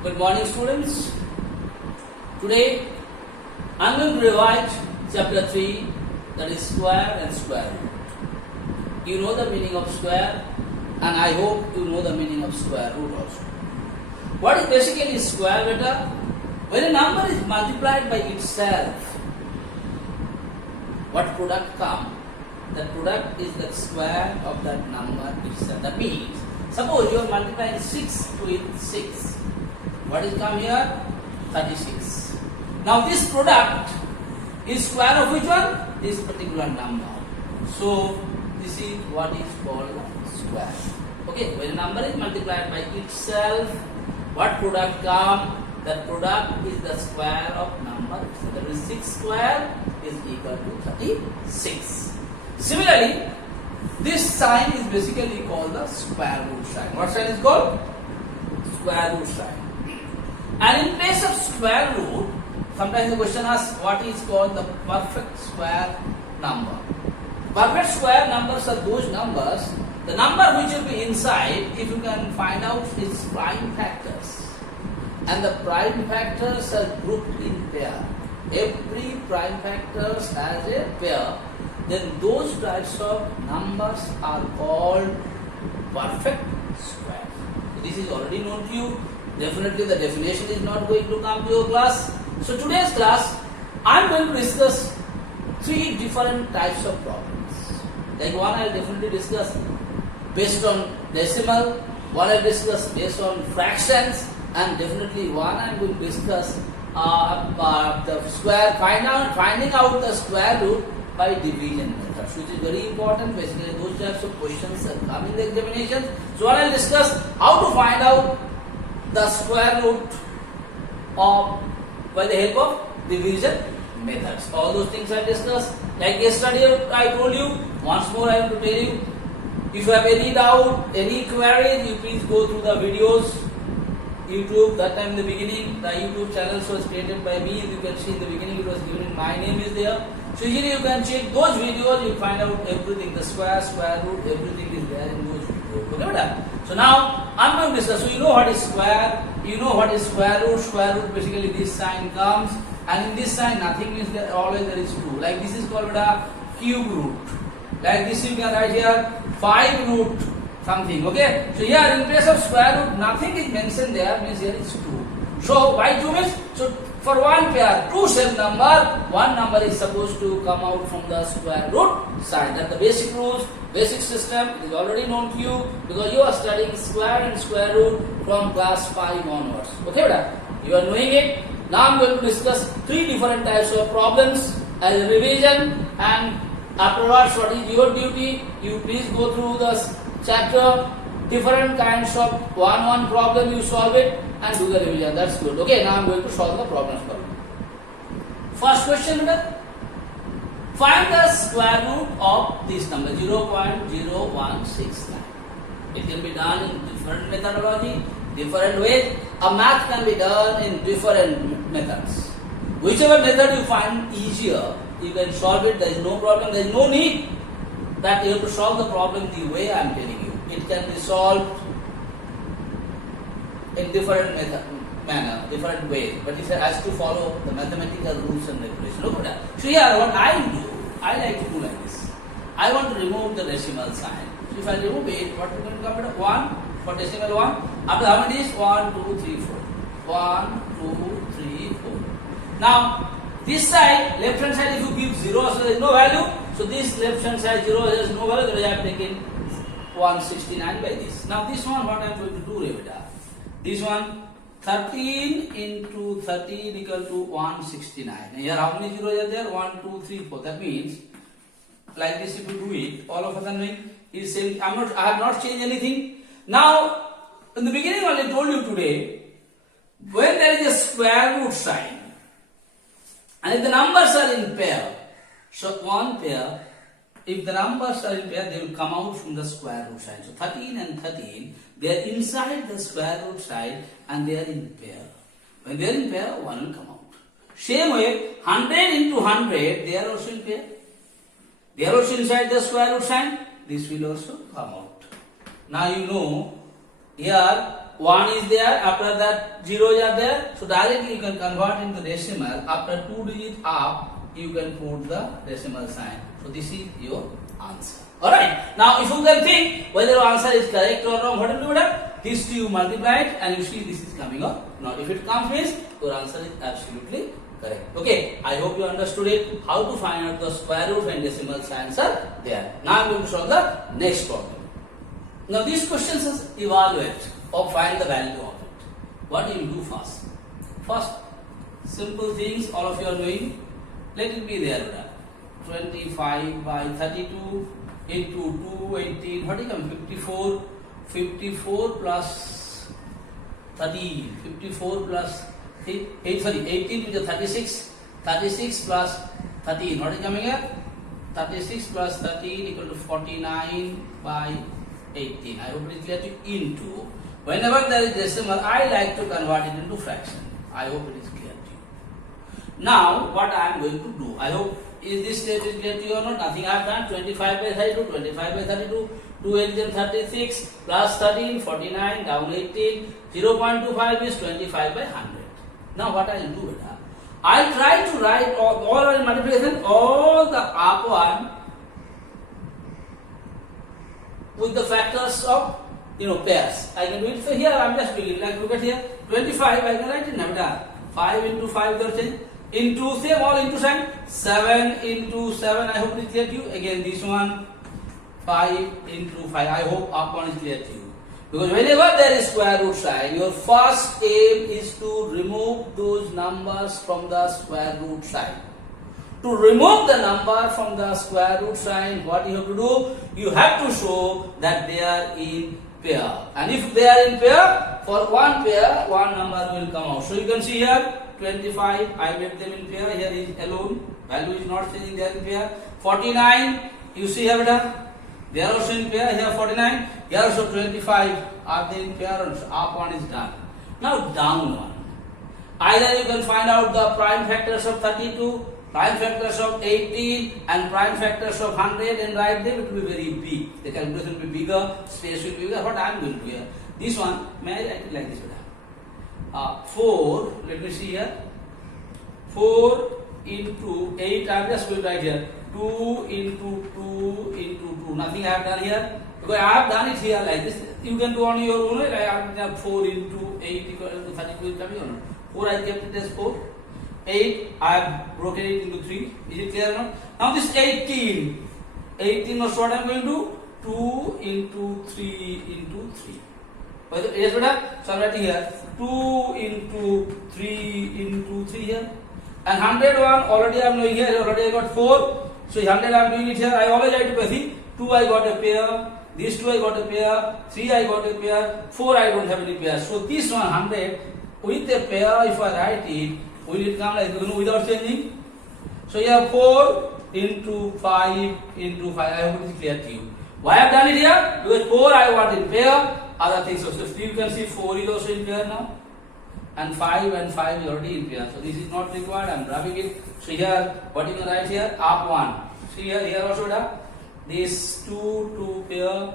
Good morning, students. Today I am going to revise chapter 3, that is square and square root. You know the meaning of square, and I hope you know the meaning of square root also. What is basically square, beta? When a number is multiplied by itself, what product comes? That product is the square of that number itself. That means, suppose you are multiplying 6 with 6. What is come here? 36. Now this product is square of which one? This particular number. So this is what is called square. Okay, when a number is multiplied by itself, what product come? That product is the square of number. So that is 6 square is equal to 36. Similarly, this sign is basically called the square root sign. What sign is called? Square root sign. And in place of square root, sometimes the question asks what is called the perfect square number. Perfect square numbers are those numbers, the number which will be inside, if you can find out its prime factors. And the prime factors are grouped in pair. Every prime factors has a pair. Then those types of numbers are called perfect square. So this is already known to you. Definitely the definition is not going to come to your class. So today's class, I am going to discuss 3 different types of problems. Like one I will definitely discuss based on decimal, one I will discuss based on fractions, and definitely one I am going to discuss the square, finding out the square root by division method, which is very important. Basically those types of questions are coming in the examinations. So I will discuss how to find out the square root of by the help of division methods. All those things I discussed. Like yesterday I told you, once more I will tell you, if you have any doubt, any query, you please go through the videos. YouTube, that time in the beginning, the YouTube channel was created by me. You can see in the beginning it was given, my name is there. So easily you can check those videos, you find out everything, the square root, everything is there in those videos. Okay, so now I'm going to discuss. So you know what is square, you know what is square root. Square root, basically this sign comes, and in this sign nothing means there, always there is 2. Like this is called a cube root. Like this you can write here 5 root something. Okay, so here in place of square root nothing is mentioned there, means here is 2. So why 2 means? So for one pair, 2 same number, one number is supposed to come out from the square root side. That the basic rules, basic system is already known to you because you are studying square and square root from class 5 onwards. Okay, you are knowing it. Now I am going to discuss 3 different types of problems as a revision, and afterwards what is your duty? You please go through the chapter, different kinds of one problem, you solve it and do the revision. That's good. Okay, now I am going to solve the problems for you. First question, find the square root of this number 0.0169. It can be done in different methodology, different ways. A math can be done in different methods. Whichever method you find easier, you can solve it. There is no problem. There is no need that you have to solve the problem the way I am telling you. It can be solved in different manner, different ways, but it has to follow the mathematical rules and regulations. Look at that. So here what I do, I like to do like this. I want to remove the decimal sign. So if I remove it, what will come out? 1 for decimal 1. After how many is 1, 2, 3, 4. 1, 2, 3, 4. Now this side, left hand side, if you give 0, so there is no value. So this left hand side 0, there is no value. That is I am taking 169 by this. Now this one, what I am going to do, Revita? This one, 13 into 13 equal to 169. And here how many zeros are there? 1, 2, 3, 4. That means, like this if you do it, all of a sudden is same. I have not changed anything. Now, in the beginning I told you today, when there is a square root sign, and if the numbers are in pair, so one pair, if the numbers are in pair, they will come out from the square root sign. So 13 and 13, they are inside the square root side and they are in pair. When they are in pair, one will come out. Same way, 100 into 100, they are also in pair. They are also inside the square root sign. This will also come out. Now you know, here 1 is there, after that zeros are there, so directly you can convert into decimal. After 2 digits up, you can put the decimal sign. So this is your answer. Alright, now if you can think whether your answer is correct or wrong, what will you do? These two you multiply it and you see this is coming up. Now if it comes means your answer is absolutely correct. Okay, I hope you understood it. How to find out the square root and decimal signs are there. Now I am going to solve the next problem. Now these questions is evaluate or find the value of it. What you will do first? First, simple things all of you are doing. Let it be there. 25 by 32 into 2, 18. What is come? 54. 54 plus 13. 54 plus 18 to the 36. 36 plus 13. What is coming here? 36 plus 13 equal to 49 by 18. I hope it is clear to you. Into. Whenever there is decimal, I like to convert it into fraction. I hope it is clear to you. Now, what I am going to do? I hope is this step is clear to you or not? Nothing I have done. 25 by 32, 25 by 32, 2 8 and 36 plus 13, 49 down 18. 0.25 is 25 by 100. Now, what I will do? I will try to write all in multiplication, all the up one with the factors of pairs. I can do it. So here I am just doing it. Like look at here, 25 I can write in 5 into 5 the change. Into same all into sign. 7 into 7. I hope it is clear to you. Again this one 5 into 5. I hope up one is clear to you. Because whenever there is square root sign, your first aim is to remove those numbers from the square root sign. To remove the number from the square root sign, what you have to do? You have to show that they are in pair. And if they are in pair, for one pair, one number will come out. So you can see here, 25, I made them in pair. Here is alone. Value is not changing, they are in pair. 49, you see here, they are also in pair. Here 49, here also 25. Are they in pair? Up one is done. Now down one. Either you can find out the prime factors of 32, prime factors of 18 and prime factors of 100 and write them. It will be very big. The calculation will be bigger, space will be bigger. What I am going to do here? This one, may I write it like this? 4, let me see here. 4 into 8, I am just going to write here. 2 into 2 into 2. Nothing I have done here. Because I have done it here like this. You can do on your own. I have 4 into 8 equal to 32. 4 I kept it as 4. 8, I have broken it into 3. Is it clear or not? Now this 18. 18 was what I am going to do? 2 into 3 into 3. Yes, beta? So I am writing here 2 into 3 into 3 here. And 101 already I am knowing here. Already I got 4. So 100 I am doing it here. I always like to see 2 I got a pair. These 2 I got a pair. 3 I got a pair. 4 I don't have any pair. So this 100 with a pair, if I write it, will it come like without changing? So you have 4 into 5 into 5. I hope it is clear to you. Why I have done it here? Because 4 I want in pair. Other things also. So you can see 4 is also in pair now. And 5 and 5 is already in pair. So this is not required. I am dropping it. So here, what you can write here? Up 1. See here also this 2 pair,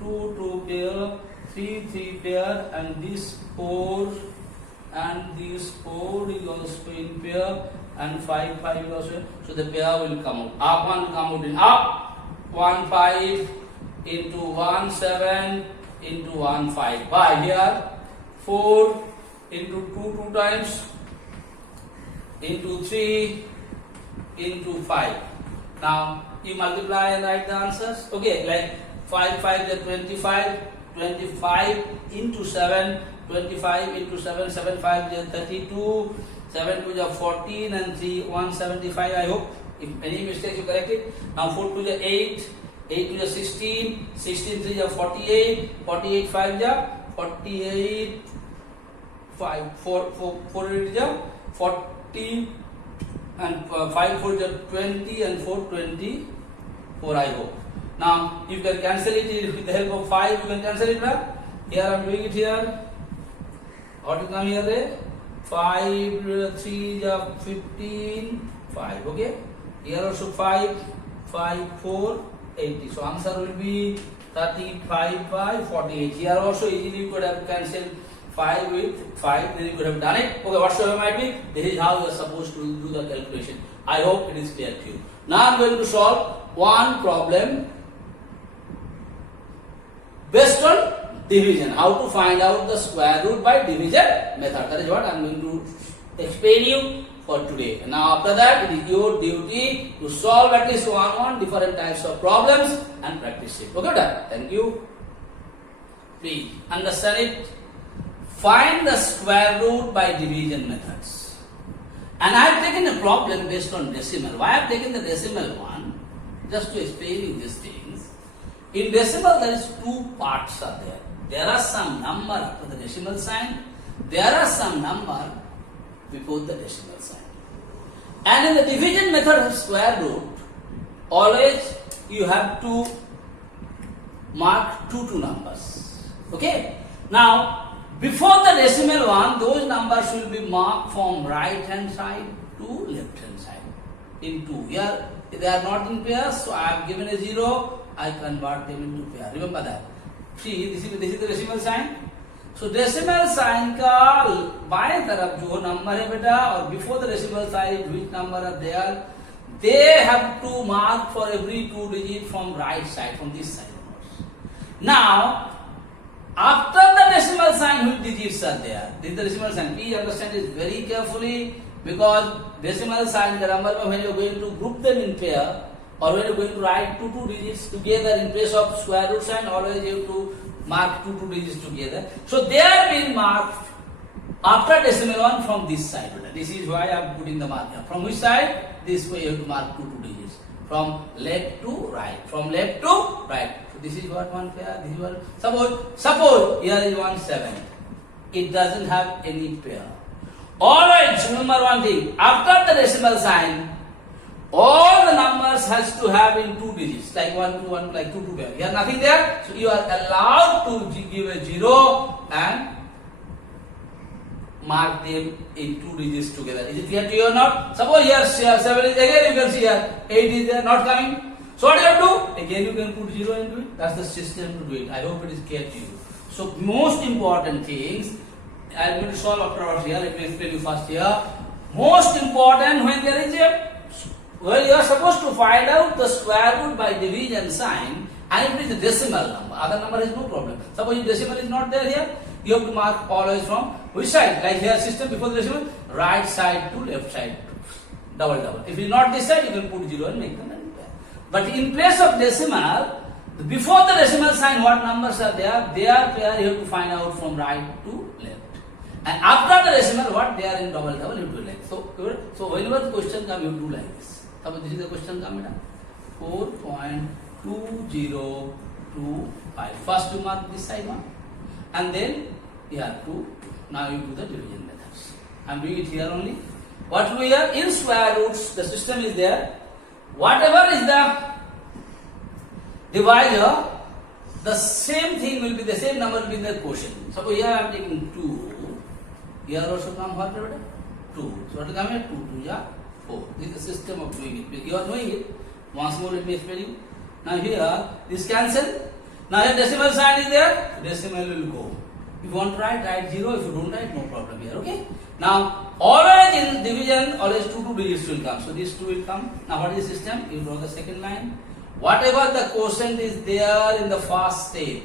2 pair, 3 pair, and this 4 and this 4 is also in pair, and 5 is also. So the pair will come out. Up 1 will come out in up 1 5 into 1 7 into 1 5. By here 4 into 2 times into 3 into 5. Now you multiply and write the answers. Okay, like 5 5 is 25. 25 into 7. 25 into 7, 7 5 is 32, 7 2 is 14 and 3 175. I hope if any mistake you correct it. Now 4 2 is 8, 8 2 is 16, 16 3 is 48, 48 5 is 48, 5 4 is 40 and 5 4 is 20 and 4 24. I hope. Now you can cancel it with the help of 5. You can cancel it now. Here I am doing it here. What will come here? 5 3 is 15 5. Okay. Here also 5 5 4 80. So answer will be 35 by 48. Here also easily you could have cancelled 5 with 5, then you could have done it. Okay, whatsoever might be, this is how you are supposed to do the calculation. I hope it is clear to you. Now I am going to solve one problem based on division. How to find out the square root by division method. That is what I am going to explain you for today. Now after that, it is your duty to solve at least one different types of problems and practice it. Okay, done. Thank you. Please understand it. Find the square root by division methods. And I have taken a problem based on decimal. Why I have taken the decimal one? Just to explain you these things. In decimal, there is two parts are there. There are some number after the decimal sign. There are some number before the decimal sign. And in the division method of square root, always you have to mark two numbers. Okay? Now, before the decimal one, those numbers will be marked from right hand side to left hand side in 2. Here they are not in pairs, so I have given a 0. I convert them into pair. Remember that. See, this is the decimal sign. So decimal sign का बाएं तरफ जो number है बेटा, और before the decimal sign which number are there, they have to mark for every 2 digit from right side, from this side onwards. Now, after the decimal sign, which digits are there? This is the decimal sign. Please understand this very carefully, because decimal sign, the number when you are going to group them in pair, or when you are going to write two digits together in place of square root sign, always you have to mark two digits together. So they are being marked after decimal one from this side. This is why I am putting the marker. From which side? This way you have to mark two digits. From left to right. From left to right. So this is what one pair. This is what. Suppose here is 1 7. It doesn't have any pair. Always remember one thing. After the decimal sign, all the numbers has to have in 2 digits, like 1 to 1, like 2 to pair. Here nothing there, so you are allowed to give a 0 and mark them in 2 digits together. Is it clear to you or not? Suppose here 7 is again, you can see here 8 is there, not coming. So what do you have to do? Again you can put 0 into it. That's the system to do it. I hope it is clear to you. So most important things, I am going to solve after here. Let me explain you first here. Most important when there is a, well, you are supposed to find out the square root by division sign, and it is a decimal number. Other number is no problem. Suppose decimal is not there here, you have to mark always from which side? Like here system before the decimal, right side to left side, double. If it is not this side, you can put 0 and make them pair. But in place of decimal, before the decimal sign, what numbers are there? They are pair, you have to find out from right to left. And after the decimal, what they are in double, you do like so. So whenever the question comes, you do like this. Suppose this is the question come, 4.2025. First you mark this side one, and then you have to, now you do the division methods. I am doing it here only. What do we have? In square roots, the system is there. Whatever is the divisor, the same thing will be, the same number will be in the quotient. Suppose here I am taking 2. Here also come what? 2. So what will come here? 2 2 4. This is the system of doing it. You are knowing it. Once more let me explain you. Now here, this cancel. Now here decimal sign is there. Decimal will go. If you want to write 0. If you don't write, no problem here. Okay. Now always in division, always 2 digits will come. So these 2 will come. Now what is the system? You draw the second line. Whatever the quotient is there in the first step,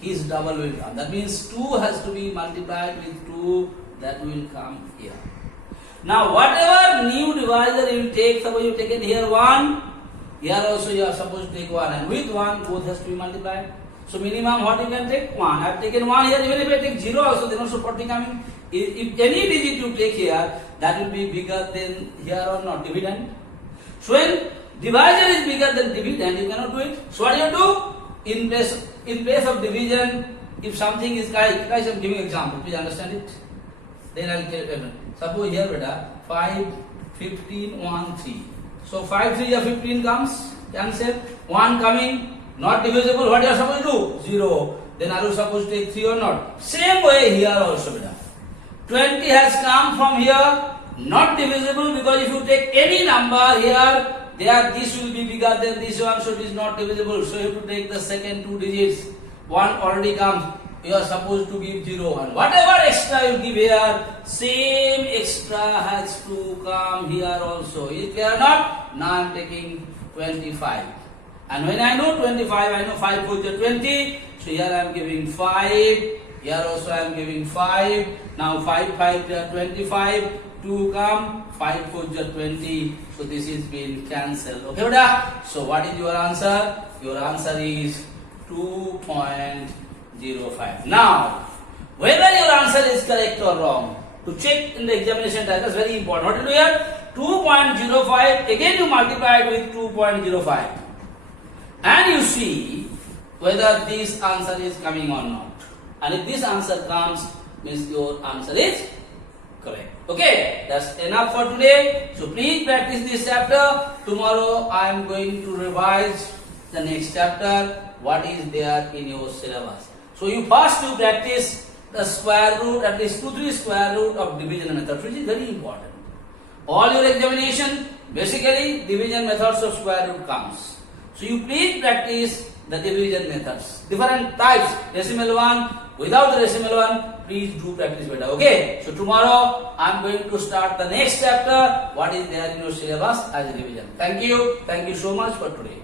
his double will come. That means 2 has to be multiplied with 2. That will come here. Now whatever new divisor you take, suppose you taken here 1, here also you are supposed to take 1, and with 1 both has to be multiplied. So minimum what you can take? 1. I have taken 1 here, even if I take 0 also, then also 40 coming. If any digit you take here, that will be bigger than here or not, dividend. So when divisor is bigger than dividend, you cannot do it. So what you do? In place of division, if something is guys, I am giving example, please understand it. Then I will tell you. Suppose here beta 5, 15, 1, 3. So 5, 3 or 15 comes, cancel. 1 coming, not divisible, what you are supposed to do? 0. Then are you supposed to take 3 or not? Same way here also beta. 20 has come from here, not divisible, because if you take any number here, there this will be bigger than this one, so it is not divisible. So you have to take the second two digits. 1 already comes. You are supposed to give 0, 1. Whatever extra you give here, same extra has to come here also. Is it clear or not? Now I am taking 25. And when I know 25, I know 5 4 is 20. So here I am giving 5. Here also I am giving 5. Now 5 5 is 25. 2 come. 5 4 is 20. So this is being cancelled. Okay, Buddha? So what is your answer? Your answer is 2.05. Now, whether your answer is correct or wrong, to check in the examination type is very important. What to do here? 2.05, again you multiply it with 2.05. And you see whether this answer is coming or not. And if this answer comes, means your answer is correct. Okay, that's enough for today. So please practice this chapter. Tomorrow I am going to revise the next chapter, what is there in your syllabus. So you first to practice the square root, at least 2-3 square root of division method, which is very important. All your examination, basically division methods of square root comes. So you please practice the division methods. Different types, decimal one, without the decimal one, please do practice better. Okay, so tomorrow I am going to start the next chapter, what is there in your syllabus as a division. Thank you so much for today.